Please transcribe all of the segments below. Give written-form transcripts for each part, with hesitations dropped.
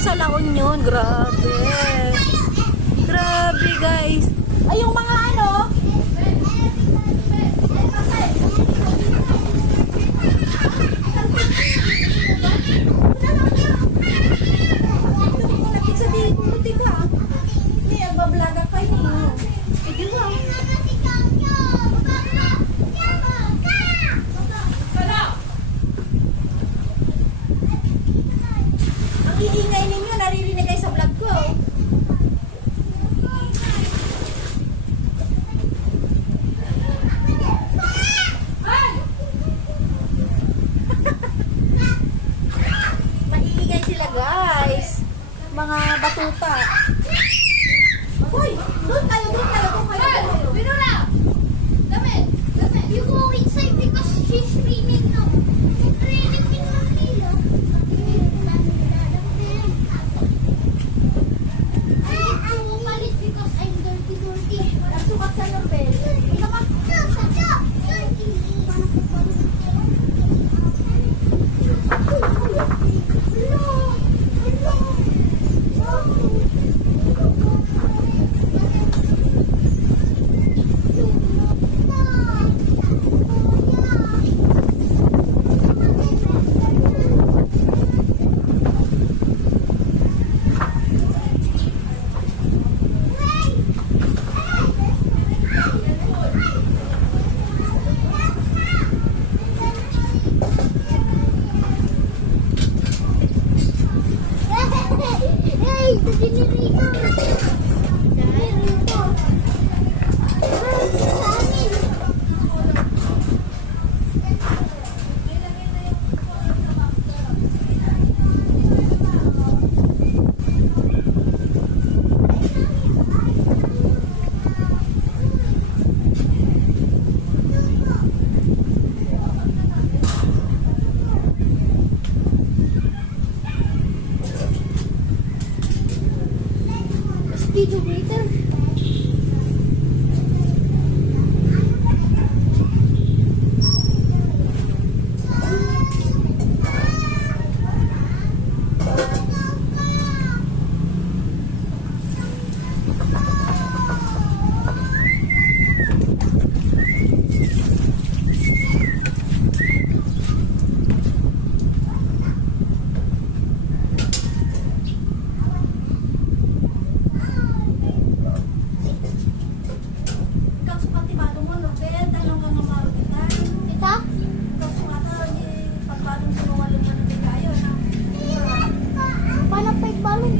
sa La Union. Grabe. Grabe guys. Ay, yung mga ano? Iingay ninyo, naririnig kayo sa vlog ko. Maiingay sila guys. Mga batuta. Hoy, doon tayo. Binula! Dami! You go inside because she's screaming now. Screaming in Manila. I'm palit because I'm dirty. Nagsukat ka ng bell. Hey, the generator! Speedometer. Ito? Paano pa ibalong?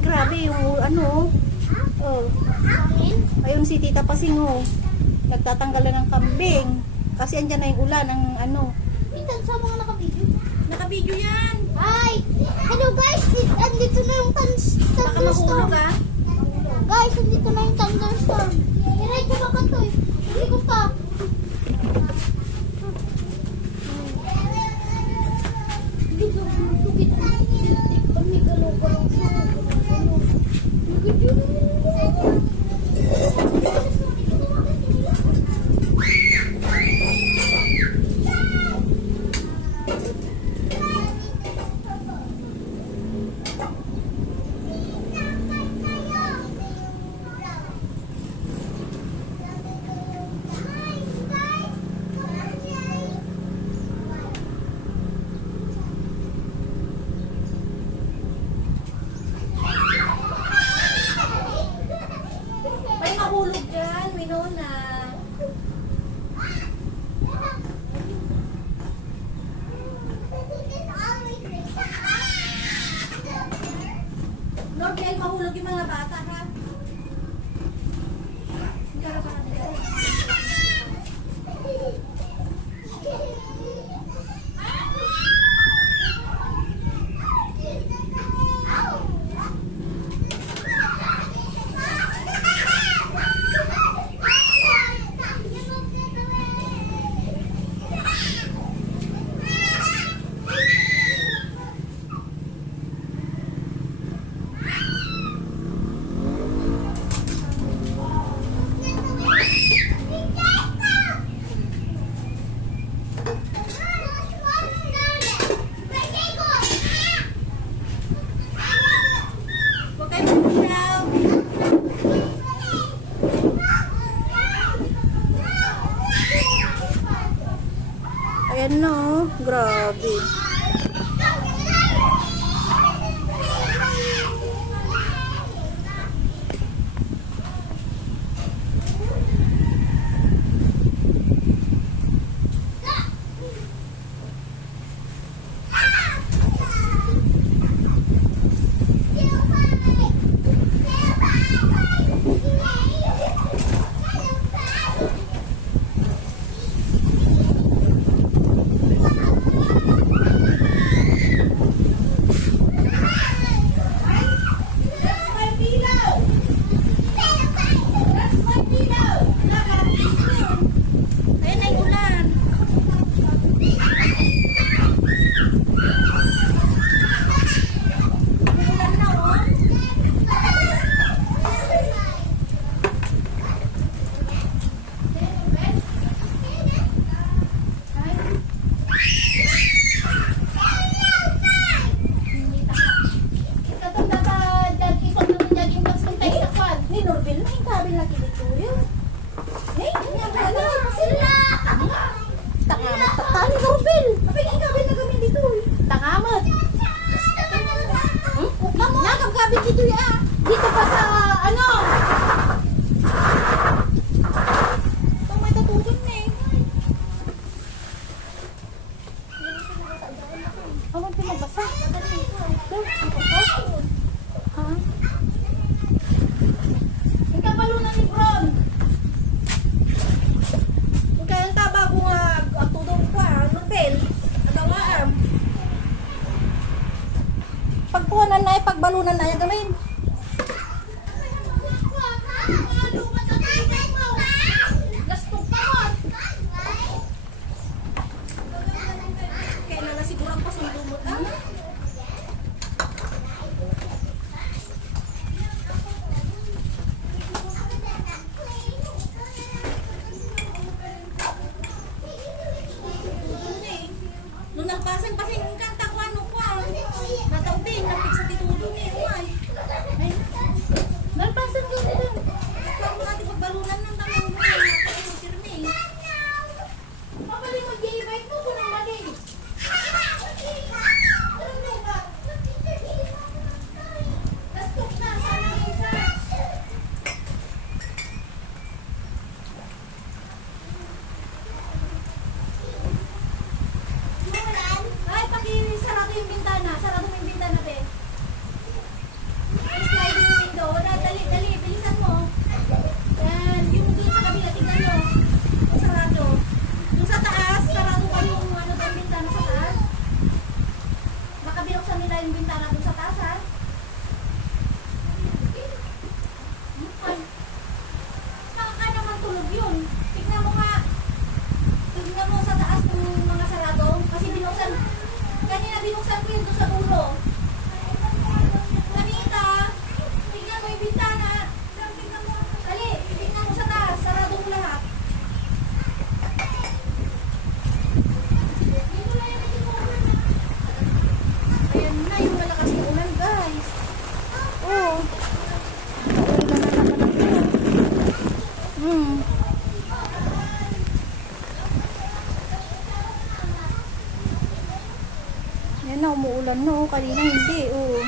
Grabe yung ano. Oh. Ayun si Tita Pasingo. Nagtatanggal na ng kambing. Kasi andyan na yung ulan ng ano. Minsan sa mga nakabidyo. Nakabidyo yan. Ay! Hello guys! Andito na yung Baka mahulog ah. Guys, andito na yung thunderstorm. Hiray ko baka to eh. Hindi ko pa. Dito, tukit. Pamigalaw-galaw siya. Ayan na, oh. Grabe. Ayan ay ulan. Ulan na, oh. Ni Norbel na yung kabil lagi dito yun. Hey, yan ka na. Tangamot. Tani Norbel. Kapag yung kabil na kami dito eh. Tangamot. Nakam kabil dito ya. Dito pa sa ano. Ito may tatutun na eh. Awag din magbasa. Ha? Ikabalunan ni Bron. Kaya ang taba ko nga ang tudong ko Norbel. Nagawaan. Pagpuhanan na pagbalunan na yung gawin. Kailan na siguro ang pasundumot ha? Nung nagpasang-pasing ang kanta ko ano ko nataw din, napit sa titulo ni Umay. Nagpasang ko din. Kaya mo natin pagbalunan ng tanong mo ay sirmi. Papali mo i-bike mo kung nang mali. Nastok na, sana yung isa. Ay, paki-sarado yung bintana. Sarado mo yung bintana, be. Sliding window. Dali, dali. Bilisan mo. Yan. Yung dun sa kabila, tingnan nyo. Yung sarado. Yung sa taas, sarado pa yung ano ba yung bintana sa taas. Makabilok sa nila yung bintana dun sa taas, ha? Ay. Saka naman tulog yun. Tignan mo nga. Tignan mo sa taas ng mga sarado. Kasi binuksan. Kanina binuksan ko yun doon sa ulo. Kanita. Tignan mo yung bintana. Dali. Tignan mo sa taas. Sarado mo lahat. Ayan na yung malakas na ulan, guys. Oh. Ulan na naman ako. Yan na, umuulan na oh. Kanina hindi oh.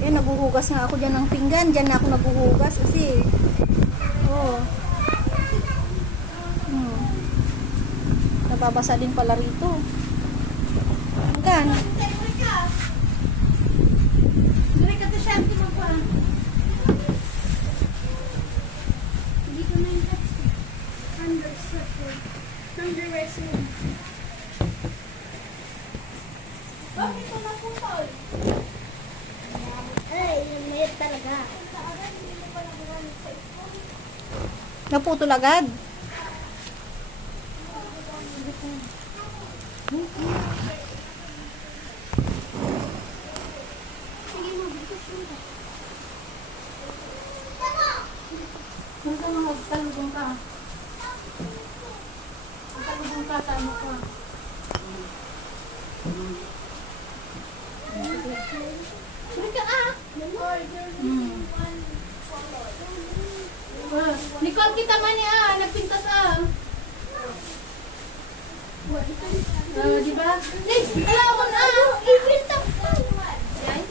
Yan, naguhugas nga ako dyan ng pinggan. Dyan na ako naguhugas kasi oh. Nababasa din pala rito. Pinggan. Dito na yung text. Underwear mo. Bakit ko na po Paul? Ay, mayroon talaga. Naputol agad. Sige mo, bitos mo. Huwag ka magtalubong ka. Magtalubong ka, tama ka. Sige ka ah! Nicole, kita man niya, nagpintas ah. Di ba? Alam mo na!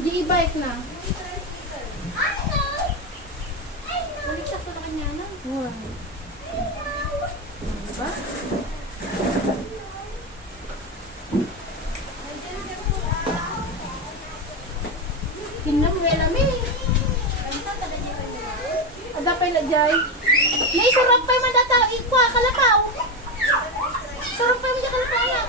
Di i-bike na. Ulit sa to kanya na. Wow. Diba? Tingnan mo lang eh. Ada pa yung jay. May surang pa yung mandata. Ikwa, kalapaw. Surang pa yung mandata kalapaw.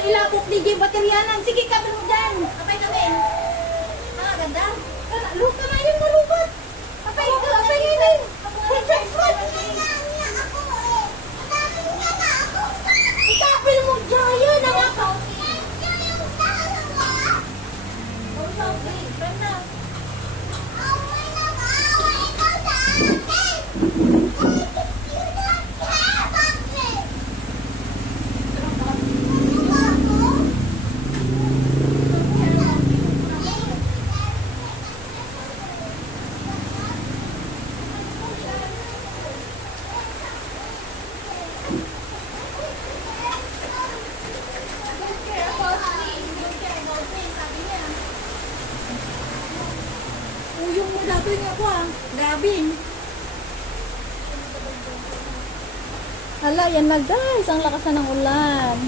Ilapok di Jay bateryanan. Sige, kabel mo dyan. Kapay kami. Ah, ganda. Luka na yun, malubat. Kapay yun. Ikapil mo dyan. Yan ang ako. Uyong mo dati nga po ah. Gabing. Hala, yan na guys. Ang lakas na ng ulan.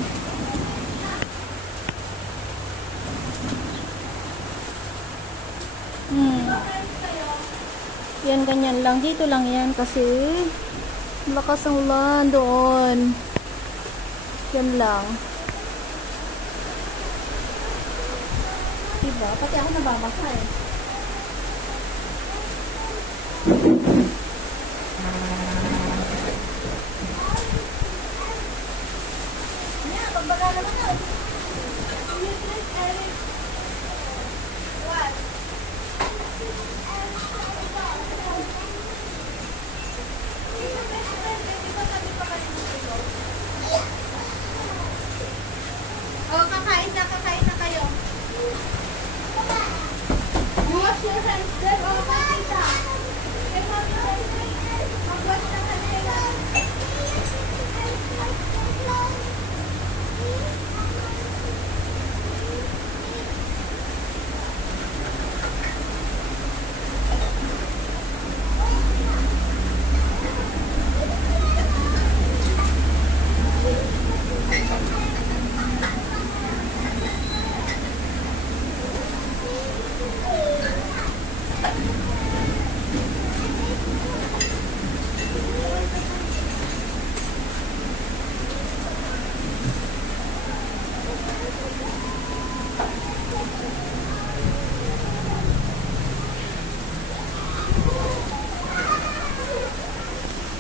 Yan, ganyan lang. Dito lang yan kasi lakas ng ulan doon. Yan lang. Diba? Pati ako nababasa eh. Yeah, pagbaga naman na. What? Oh, kakain na kayo. Wash your hands there, oh, kakita. Mag-wash na kanila.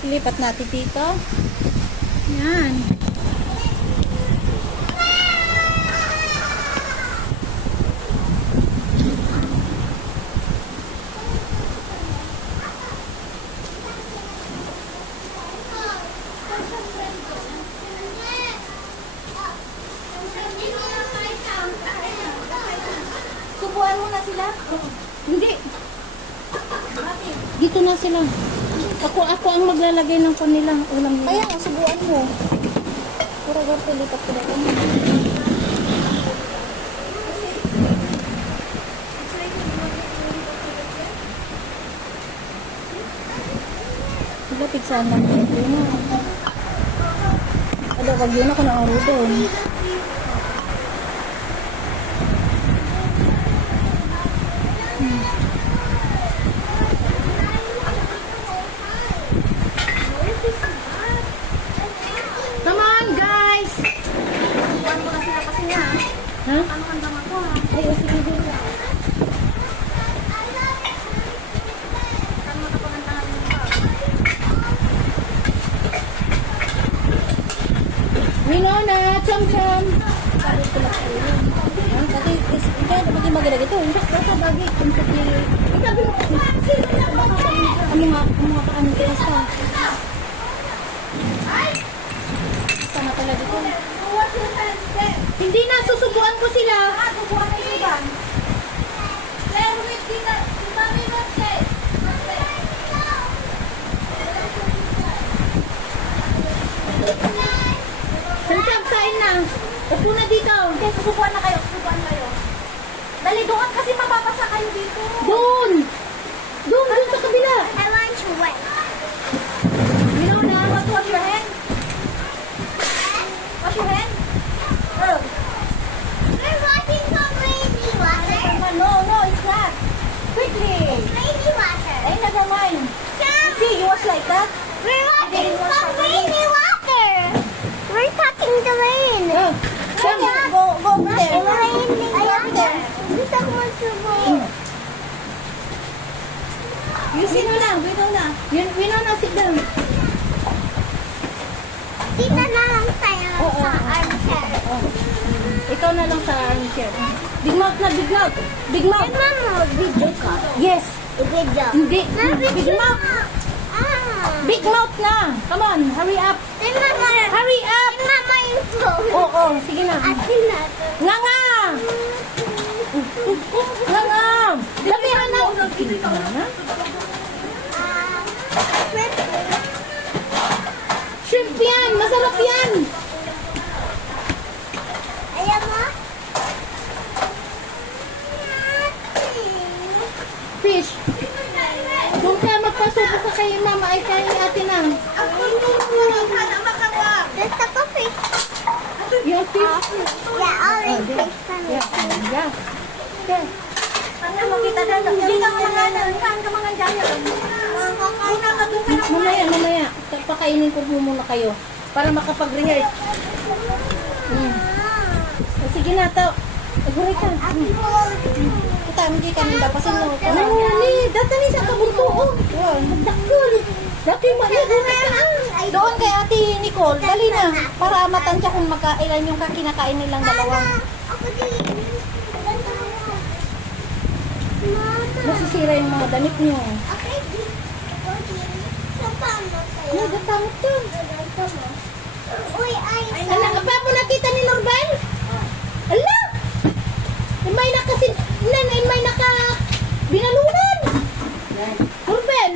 Lipat natin dito. Yan. Subuan mo na sila. Hindi. Bakit? Dito na sila. Ako ang maglalagay ng kanilang ulam nila. Kaya nga, subuan mo. Puro ganito, lipat ko na. Lapit saan lang ito na. Ada wag yun ako na aro doon. Come on, guys! Buwan mo na sila kasi nga. Ha? Ano kang dama ko ha? Ay, o sige doon. Saan mo napagandahan mo ba? Winona, cham-cham. Sabi ko lang kayo. Ha? Dati, ikaw dapat yung maganda ito. Hindi ka bagay. Kuntot ni... Ikaw, ang mga paano tinas ka. Sana talaga ito. Hindi na, susubuan ko sila. Subukan na yung iba. Pero wait, kita may notse. Samsam, kain na. Upo na dito. Okay, susubukan na kayo. Susubukan kayo. Dali, doon kasi mababasa kayo dito. Doon! Doon sa kabila. I want to wet. You know now what to wash your hand? Wash your hand? We're watching some lazy water. No, no, it's not. Quickly. Lazy water. Hey, never mind. See, you wash like that. We're watching some lazy water. We're touching the rain. Yeah, go over there. It's raining Go over there. Gusto ko magsubo. You sit down. We know na. Winona, sit down. Kita na lang tayo sa armchair. Ikaw na lang sa armchair. Big mouth na, big mouth. Big mouth. Mama, video ka. Yes. Video. Hindi. Mama, Big video mouth. ka. Ah. Big mouth na. Come on, hurry up. Mama, Hurry up. Mama yung phone. Oo, sige na. Atin natin. Nga nga. Nga nga. Labihan na. Shrimp yan. Masarap yan. Ayan mo? Fish. Doon ka magpasubo ka kay mama ay kay ate na. Gusto ko fish. Yung fish. Yeah, orange fish kami. Yeah. Okay. Ano makita na? Hindi ka mga saan ka mga dyan. Una ka doon ka na. Mamaya. Pakainin ko muna kayo. Para makapag-rehearse. Sige na, to. Aguri ka. Kita, hindi ka nang dapasin mo. Nani, dati ni sa kabunto. Wow, magdakul. Dati Doon kay Ate Nicole, dali na. Para matansya kung magkailan yung kinakain nilang dalawa. Ako din. Ganda mo. Mama. masisira yung mga damit niyo. Okay. Okay. Sa paano tayo? Ay, gatamot yun. Ganito mo. Uy, ay. Ala, pa mo nakita ni Norbel? Ala! May nakasin... May naka... Binalunan! Norbel!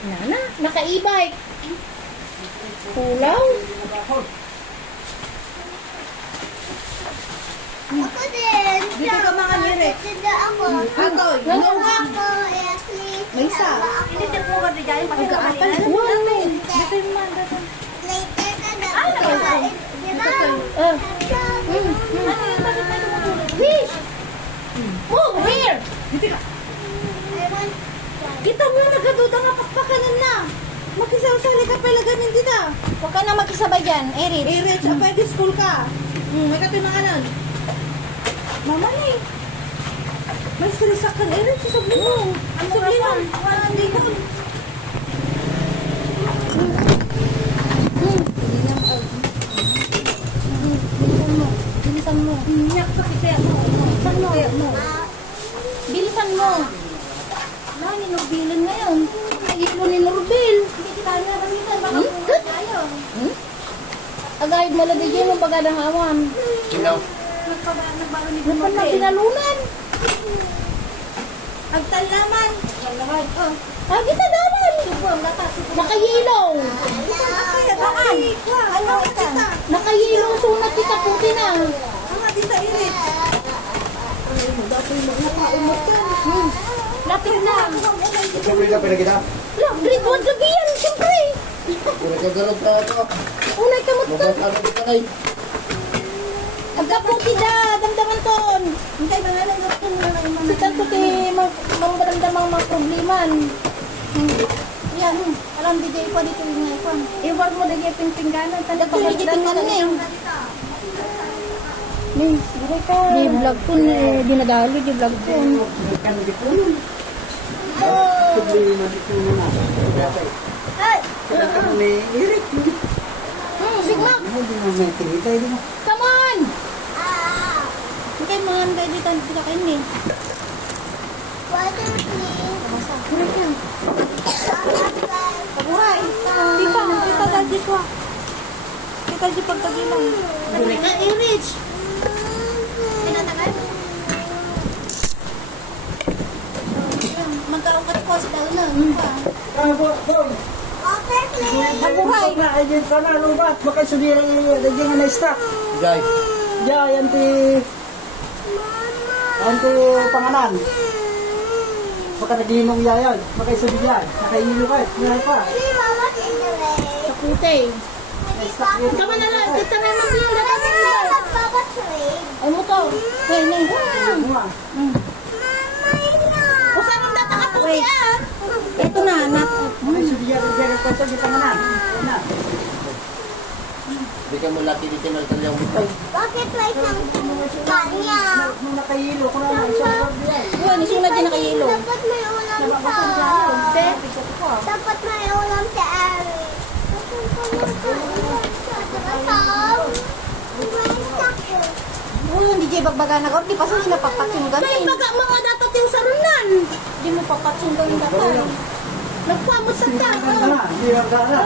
Nana, naka-e-bike. Kulaw. Ako din. Dito ka mga lyrics. Dito ako. Ako, Ano nga? Ako, at least. may isa. Hindi din po ka rin dyan. Pag-aatal. Pag-aatal. Wow. Later ka na. Ay, naku. Di ba? Ah. Ano yung bakit may tumutulog? Fish! Move here! I want. Kita mo na nagaduda nga pakpakanan na. Makisasali ka pala ganin dito. Huwag ka na makisabay dyan, Erit. Erit, pwede school ka. May katimanganan. Mama na eh. May salisak ka, Erit, sa sablino. Ang sablino. Hindi ka. Bilisan mo. Iyak sa kaya mo. Bilisan mo. Bilisan mo. Wala, ninubilin ngayon. Ilo ni Norbel. Hindi kita na basitan. Baka pumunta tayo. Agayad malagay dyan yung bagadang awan. Nagbaro ni Ano pa na Bumabel. pinalunan? Agtal naman. Malawad. Oh. Ah, kita daman. Subong, latas. Nakayilaw. Kaya taan. Ano kita? Nakayilaw sunat kita puti na. Mga dito, Erit. Nakaumot yan. Lapit na. Siyempre ka pala kita. Grade 1 ka diyan, siyempre. Pura ka garot na ito. Unay ka mo to. Mabot ano dito na Agkaputi da, damdaman ton. Hindi, mga nagkakun na lang yung Si tanto ti mambaramdamang mga probleman. Yan, alam di kayo pa dito yung ngayon. Iwag mo dagi pingpinganan. Tanda Ito yung gitingan na yung. Nih, di vlog ko ni dinadali di vlog ko. Problema dito na. Kaya may irik. Sigma, Hindi mo may tinitay din. come on. Hindi, mga nagay dito kita kayo ni. Water, please. Kabuhay. Tita dadi ko. Tita di pagkagilang. Unay ka, Erich. Pinatagal. Magkaroon ka po sa daon na. Water, please. Kabuhay. Ayun ka na, ano ba? Baka subira yung lagyan na stock. Jai. Ya, yan ti panganan. Baka naglinong yayan. Baka subira. Nakainilo ka. Ngayon pa. Maybe Mama's in the way. Kapute. Tama na lang, kita na yung mga Mama's Papa's way. Ay mo to. Hey, nay. Mga. Mama, ito. Usan ang data kaputi ah. Ito na, anak. Baka subira yung kasa di panganan. Yan na. Di ka mo laki dito na talyang bitay. Bakit may isang kanya? Nung nakahilo ko na isang sabi yan. Uy, nisunod din nakayelo. Dapat may ulam sa... Dapat may ulam sa Eric. Uy, hindi kayo bagbaga na ko. Di pa sa napapatsyung May gamin. baga mga dapat yung sarunan. Di mo papatsyung gamin dapat. Nagpamot sa ta. Ano na? Hindi lang ka na.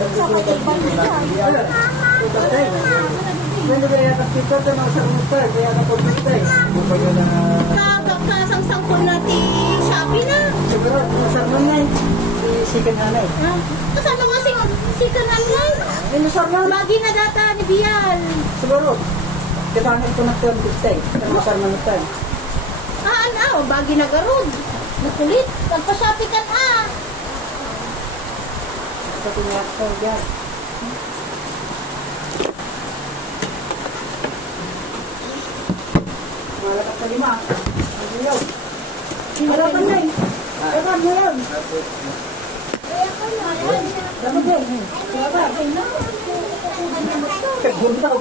Sa kaya pa nila. Ayun. Tutay. Pwede ba yung kapito ito mga sarunutay? Kaya kapagpitay. Kapag na Kasang sangkol natin Shopee na. Siguro, nasar mo na sikan nanay. Kasama nga si kananay. Nasar mo na. Lagi na data ni Bial. Siguro, kita na ito nagpagpitay. Nasar mo na tayo. Ano, bagi na garod. Nakulit, nagpa-Shopee ka na. Sa tinyak ko, yan. Malakas na lima. Ang ilaw. Harapan na eh. Harapan mo yan. Dapat yan. Harapan. Kaguntag.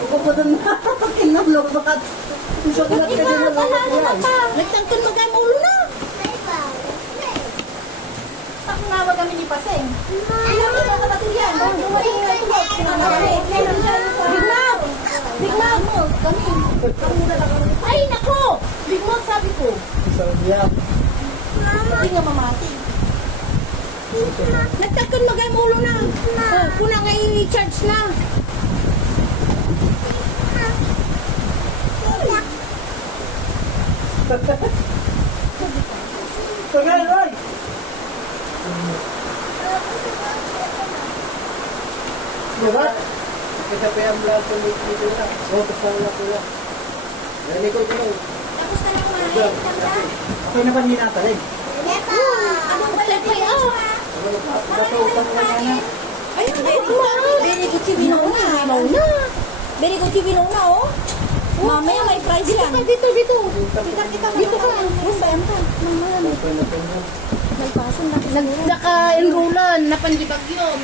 Ako pa doon na. Kinamlok bakat. Sukulat ka din na bawat yan. Nagtangkon magay ulo na. Ako nga wag kami ni Paseng. Alam mo ba kapatid yan? Dumating nga ito. Big Mouth! Big Mouth mo! Kami. Ay, nako! Big Mouth sabi ko. Sabi yan. Hindi nga mamati. Nagtangkon magay ulo na. Kuna nga i-charge na. Tagay, Roy! Diba? Kita pa yung vlog ko dito na. Oo, tapos na ko lang. Narinig ko lang. Tapos ka na kumain. Okay na ba hindi natalin? Anong balat mo yun? Batautan ko na yan. Ay, very good si Winona. Very good si Winona, oh. Mamaya may prize yan. Dito. Dito ka. Bayan ka. Okay na po. May pasan na. Naka-enrollan, napandibag yun.